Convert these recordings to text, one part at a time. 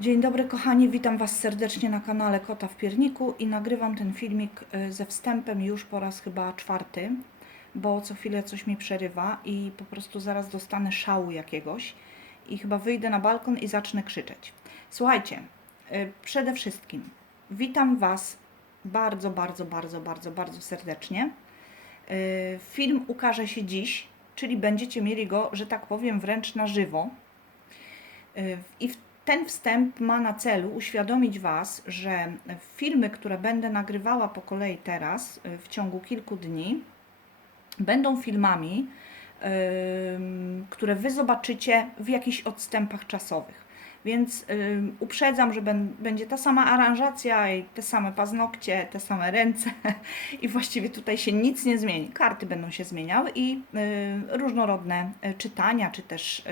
Dzień dobry kochani, witam Was serdecznie na kanale Kota w Pierniku i nagrywam ten filmik y, ze wstępem już po raz chyba czwarty, bo co chwilę coś mi przerywa i po prostu zaraz dostanę szału jakiegoś i chyba wyjdę na balkon i zacznę krzyczeć. Słuchajcie, y, przede wszystkim witam Was bardzo, bardzo, bardzo, bardzo, bardzo serdecznie. Y, Film ukaże się dziś, czyli będziecie mieli go, że tak powiem, wręcz na żywo. I w- ten wstęp ma na celu uświadomić Was, że filmy, które będę nagrywała po kolei teraz, y, w ciągu kilku dni, będą filmami, które Wy zobaczycie w jakichś odstępach czasowych. Więc uprzedzam, że będzie ta sama aranżacja i te same paznokcie, te same ręce i właściwie tutaj się nic nie zmieni. Karty będą się zmieniały i y, różnorodne y, czytania, czy też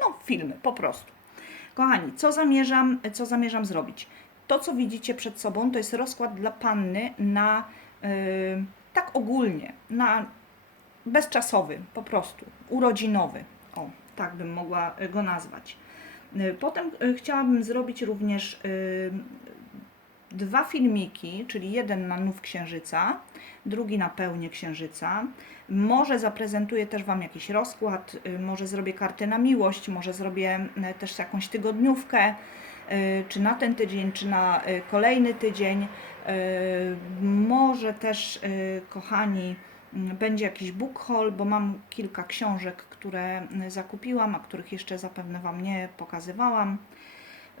no, filmy po prostu. Kochani, co zamierzam, co zamierzam zrobić? To, co widzicie przed sobą, to jest rozkład dla panny na y, tak ogólnie, na bezczasowy, po prostu, urodzinowy. O, tak bym mogła go nazwać. Y, Potem y, chciałabym zrobić również y, dwa filmiki, czyli jeden na nów księżyca, drugi na pełnię księżyca. Może zaprezentuję też Wam jakiś rozkład, y, może zrobię karty na miłość, może zrobię y, też jakąś tygodniówkę, y, czy na ten tydzień, czy na kolejny tydzień. Może też, kochani, będzie jakiś book haul, bo mam kilka książek, które zakupiłam, a których jeszcze zapewne Wam nie pokazywałam.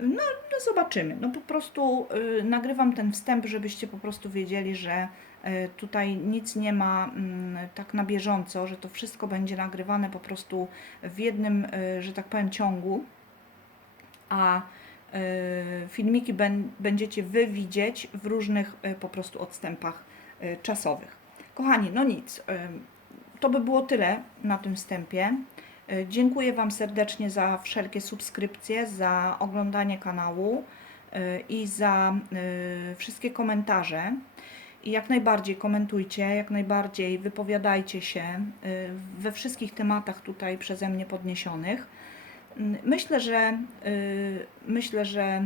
No, no zobaczymy. No po prostu y, nagrywam ten wstęp, żebyście po prostu wiedzieli, że y, tutaj nic nie ma mm, tak na bieżąco, że to wszystko będzie nagrywane po prostu w jednym, y, że tak powiem, ciągu, a y, filmiki ben, będziecie wy widzieć w różnych y, po prostu odstępach y, czasowych. Kochani, no nic. y, To by było tyle na tym wstępie. Y, Dziękuję Wam serdecznie za wszelkie subskrypcje, za oglądanie kanału y, i za y, wszystkie komentarze. I jak najbardziej komentujcie, jak najbardziej wypowiadajcie się we wszystkich tematach tutaj przeze mnie podniesionych. Myślę, że myślę, że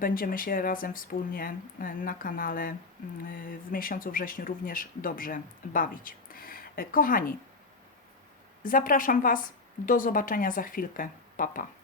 będziemy się razem wspólnie na kanale w miesiącu wrześniu również dobrze bawić. Kochani, zapraszam Was do zobaczenia za chwilkę. Papa. Pa.